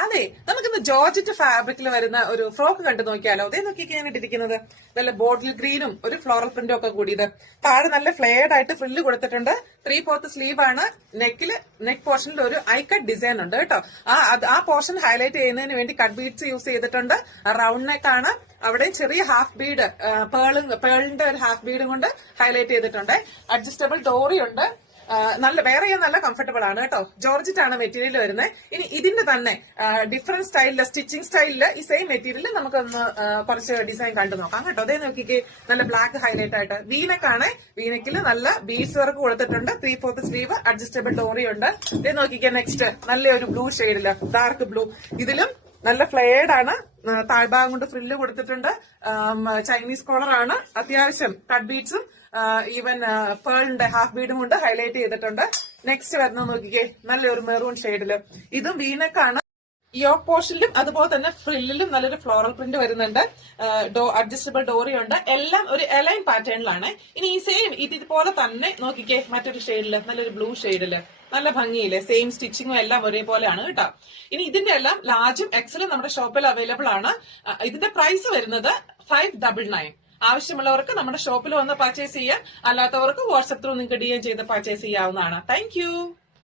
അതെ, നമുക്കിന്ന് ജോർജറ്റ് ഫാബ്രിക്കിൽ വരുന്ന ഒരു ഫ്രോക്ക് കണ്ടു നോക്കിയാലോ. അതേ നോക്കിയൊക്കെ ഞാൻ ഇട്ടിരിക്കുന്നത് നല്ല ബോട്ടിൽ ഗ്രീനും ഒരു ഫ്ലോറൽ പ്രിന്റും ഒക്കെ കൂടിയത്. താഴെ നല്ല ഫ്ലെയർഡ് ആയിട്ട് ഫ്രില്ല് കൊടുത്തിട്ടുണ്ട്. 3/4 സ്ലീവ് ആണ്. നെക്ക് പോർഷനിൽ ഒരു ഐ കട്ട് ഡിസൈൻ ഉണ്ട് കേട്ടോ. ആ പോർഷൻ ഹൈലൈറ്റ് ചെയ്യുന്നതിന് വേണ്ടി കട്ട് ബീഡ്സ് യൂസ് ചെയ്തിട്ടുണ്ട്. റൗണ്ട് നെക്ക് ആണ്. അവിടെ ചെറിയ ഹാഫ് ബീഡ് പേളിന്റെ ഒരു ഹാഫ് ബീഡും കൊണ്ട് ഹൈലൈറ്റ് ചെയ്തിട്ടുണ്ട്. അഡ്ജസ്റ്റബിൾ ഡോറി ഉണ്ട്. വേറെ നല്ല കംഫർട്ടബിൾ ആണ് കേട്ടോ. ജോർജറ്റ് ആണ് മെറ്റീരിയൽ വരുന്നത്. ഇനി ഇതിന്റെ തന്നെ ഡിഫറെന്റ് സ്റ്റൈലില് സ്റ്റിച്ചിങ് സ്റ്റൈലില് ഈ സെയിം മെറ്റീരിയൽ നമുക്കൊന്ന് കുറച്ച് ഡിസൈൻ കണ്ടു നോക്കാം കേട്ടോ. അതേ നോക്കിക്കേ, നല്ല ബ്ലാക്ക് ഹൈലൈറ്റ് ആയിട്ട് വീനെക്ക് ആണ്. വീനെക്കിൽ നല്ല ബീഡ്സ് വർക്ക് കൊടുത്തിട്ടുണ്ട്. 3/4 സ്ലീവ്, അഡ്ജസ്റ്റബിൾ ഡോറി ഉണ്ട്. ഇതേ നോക്കിക്കേ, നെക്സ്റ്റ് നല്ലൊരു ബ്ലൂ ഷെയ്ഡില്, ഡാർക്ക് ബ്ലൂ. ഇതിലും നല്ല ഫ്ലെയർഡ് ആണ്. താഴ്ഭാഗം കൊണ്ട് ഫ്രില്ല് കൊടുത്തിട്ടുണ്ട്. ചൈനീസ് കോളർ ആണ്. അത്യാവശ്യം കട്ട് ബീഡ്സും ഈവൻ പേളിന്റെ ഹാഫ് ബീഡും കൊണ്ട് ഹൈലൈറ്റ് ചെയ്തിട്ടുണ്ട്. നെക്സ്റ്റ് വരുന്നത് നോക്കിക്കേ, നല്ലൊരു മെറൂൺ ഷെയ്ഡില്. ഇതും വീനക്കാണ്. യോക്ക് പോർഷനിലും അതുപോലെ തന്നെ ഫ്രില്ലിലും നല്ലൊരു ഫ്ലോറൽ പ്രിന്റ് വരുന്നുണ്ട്. അഡ്ജസ്റ്റബിൾ ഡോറി ഉണ്ട്. എല്ലാം ഒരു എലൈൻ പാറ്റേണിലാണ്. ഇനി ഈ സെയിം ഇതുപോലെ തന്നെ നോക്കിക്കേ, മറ്റൊരു ഷെയ്ഡില്, നല്ലൊരു ബ്ലൂ ഷെയ്ഡില്, നല്ല ഭംഗിയില്ലേ. സെയിം സ്റ്റിച്ചിങ്ങും എല്ലാം ഒരേപോലെയാണ് കേട്ടോ. ഇനി ഇതിന്റെ എല്ലാം ലാർജും എക്സലും നമ്മുടെ ഷോപ്പിൽ അവൈലബിൾ ആണ്. ഇതിന്റെ പ്രൈസ് വരുന്നത് 599. ആവശ്യമുള്ളവർക്ക് നമ്മുടെ ഷോപ്പിൽ വന്ന് പർച്ചേസ് ചെയ്യാം. അല്ലാത്തവർക്ക് വാട്സ്ആപ്പ് ത്രൂ നിങ്ങൾക്ക് DM ചെയ്ത് പർച്ചേസ് ചെയ്യാവുന്നതാണ്. താങ്ക്